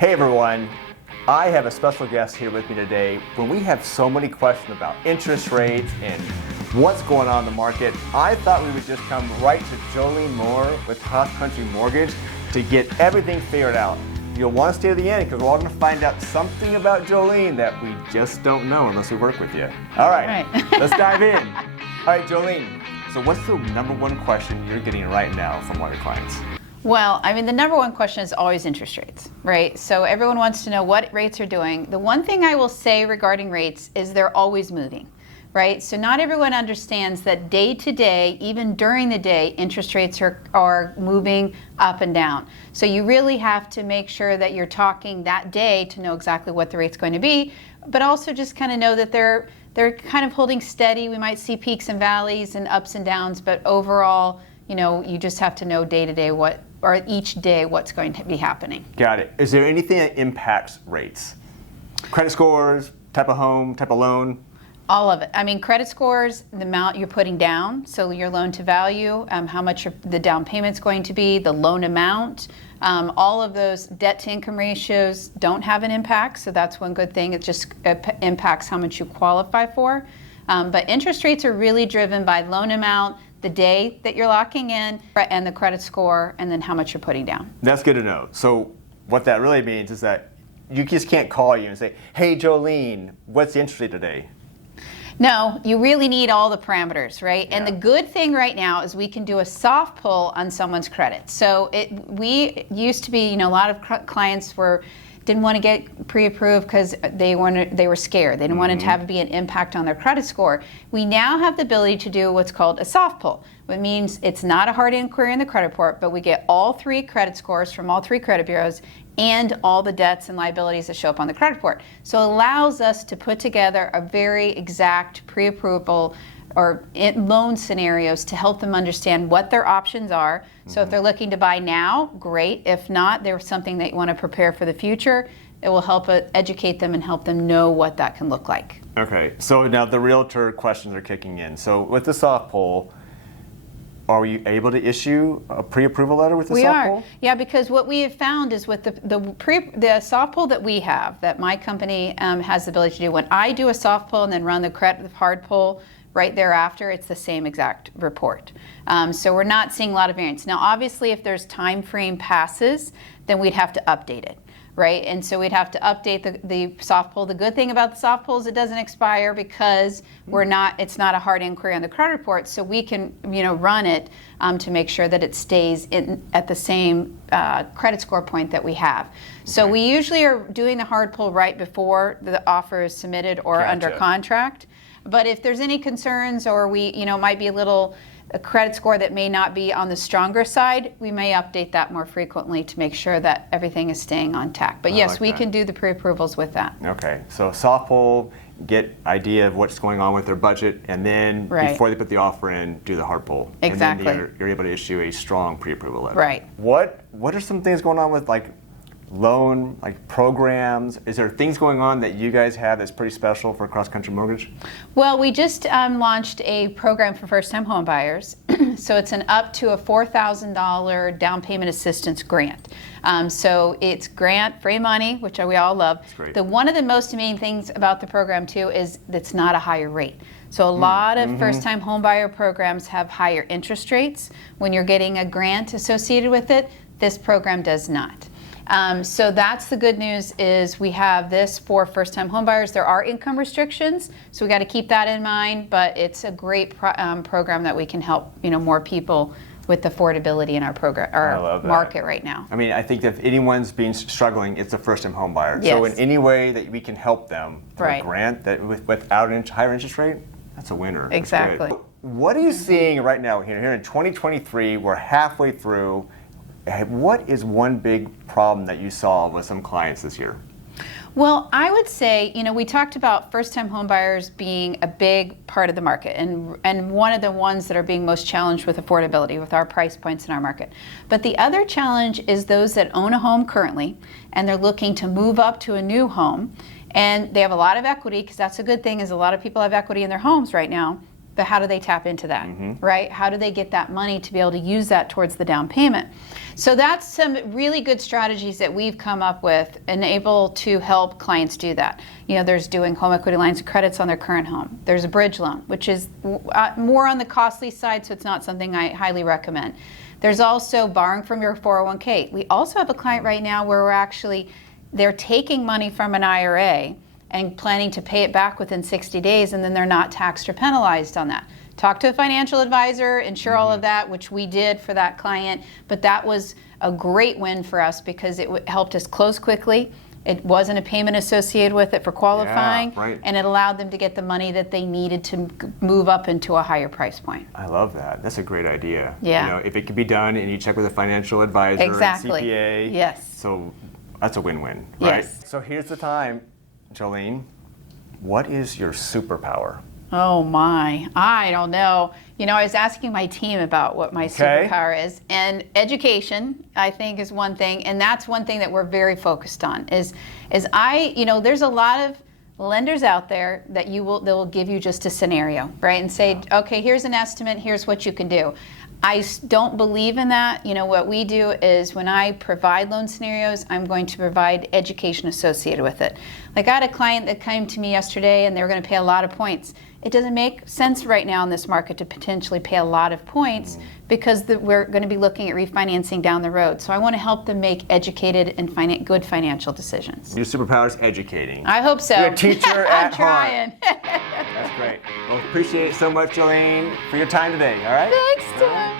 Hey everyone, I have a special guest here with me today. When we have so many questions about interest rates and what's going on in the market, I thought we would just come right to Jolene Moore with Cross Country Mortgage to get everything figured out. You'll want to stay to the end because we're all going to find out something about Jolene that we just don't know unless we work with you. All right. Let's dive in. All right, Jolene, so what's the number one question you're getting right now from one of your clients? Well, I mean, the number one question is always interest rates, right? So everyone wants to know what rates are doing. The one thing I will say regarding rates is they're always moving, right? So not everyone understands that day to day, even during the day, interest rates are moving up and down. So you really have to make sure that you're talking that day to know exactly what the rate's going to be, but also just kind of know that they're kind of holding steady. We might see peaks and valleys and ups and downs, but overall, you know, you just have to know day to day or each day what's going to be happening. Got it. Is there anything that impacts rates? Credit scores, type of home, type of loan? All of it. I mean, credit scores, the amount you're putting down, so your loan to value, how much the down payment's going to be, the loan amount, all of those debt to income ratios don't have an impact, so that's one good thing. It just impacts how much you qualify for. But interest rates are really driven by loan amount, the day that you're locking in, and the credit score, and then how much you're putting down. That's good to know. So what that really means is that you just can't call you and say, hey, Jolene, what's the interest rate today? No, you really need all the parameters, right? Yeah. And the good thing right now is we can do a soft pull on someone's credit. So we used to be, a lot of clients didn't want to get pre-approved because they were scared. They didn't want it to have be an impact on their credit score. We now have the ability to do what's called a soft pull, which means it's not a hard inquiry in the credit report, but we get all three credit scores from all three credit bureaus and all the debts and liabilities that show up on the credit report. So it allows us to put together a very exact pre-approval or loan scenarios to help them understand what their options are. So if they're looking to buy now, great. If not, there's something that you want to prepare for the future. It will help educate them and help them know what that can look like. Okay, so now the realtor questions are kicking in. So with the soft pull, are we able to issue a pre-approval letter with the soft pull? Yeah, because what we have found is with the soft pull that we have, that my company has the ability to do, when I do a soft pull and then run the hard pull, right thereafter, it's the same exact report. So we're not seeing a lot of variance. Now, obviously, if there's time frame passes, then we'd have to update it, right? And so we'd have to update the soft pull. The good thing about the soft pull is it doesn't expire because it's not a hard inquiry on the credit report, so we can run it to make sure that it stays at the same credit score point that we have. So we usually are doing the hard pull right before the offer is submitted or under contract. But if there's any concerns or might be a credit score that may not be on the stronger side, we may update that more frequently to make sure that everything is staying on tack. But yes, we can do the pre-approvals with that. Okay, so soft pull, get idea of what's going on with their budget, and then before they put the offer in, do the hard pull. Exactly. And then you're able to issue a strong pre-approval letter. Right. What are some things going on with loan programs? Is there things going on that you guys have that's pretty special for Cross Country Mortgage? Well, we just launched a program for first-time home buyers. So it's an up to a $4,000 down payment assistance grant. So it's grant-free money, which we all love. That's great. One of the most amazing things about the program too is it's not a higher rate. So a lot of first-time home buyer programs have higher interest rates when you're getting a grant associated with it. This program does not. So that's the good news is we have this for first-time homebuyers. There are income restrictions, so we got to keep that in mind. But it's a great program that we can help more people with affordability in our program, our market right now. I mean, I think that if anyone's struggling, it's a first-time home buyer. Yes. So in any way that we can help them through a grant that without a higher interest rate, that's a winner. Exactly. What are you seeing right now here in 2023? We're halfway through. What is one big problem that you saw with some clients this year? Well, I would say, we talked about first-time home buyers being a big part of the market and one of the ones that are being most challenged with affordability with our price points in our market. But the other challenge is those that own a home currently and they're looking to move up to a new home and they have a lot of equity, because that's a good thing is a lot of people have equity in their homes right now. but how do they tap into that, right? How do they get that money to be able to use that towards the down payment? So that's some really good strategies that we've come up with and able to help clients do that. There's doing home equity lines of credits on their current home. There's a bridge loan, which is more on the costly side, so it's not something I highly recommend. There's also borrowing from your 401k. We also have a client right now where they're taking money from an IRA and planning to pay it back within 60 days, and then they're not taxed or penalized on that. Talk to a financial advisor, ensure all of that, which we did for that client, but that was a great win for us because it helped us close quickly. It wasn't a payment associated with it for qualifying, and it allowed them to get the money that they needed to move up into a higher price point. I love that. That's a great idea. Yeah. If it could be done and you check with a financial advisor and CPA. Yes. So that's a win-win, right? Yes. So here's the time, Jolene. What is your superpower? Oh my, I don't know. I was asking my team about what my superpower is, and education, I think, is one thing, and that's one thing that we're very focused on. There's a lot of lenders out there that they'll give you just a scenario, right, and say, okay, here's an estimate, here's what you can do. I don't believe in that. What we do is when I provide loan scenarios, I'm going to provide education associated with it. Like I had a client that came to me yesterday and they were going to pay a lot of points. It doesn't make sense right now in this market to potentially pay a lot of points because we're going to be looking at refinancing down the road. So I want to help them make educated and good financial decisions. Your superpower is educating. I hope so. You're a teacher at heart. I'm trying. That's great. Well, appreciate it so much, Jolene, for your time today, all right? Thanks, Tim.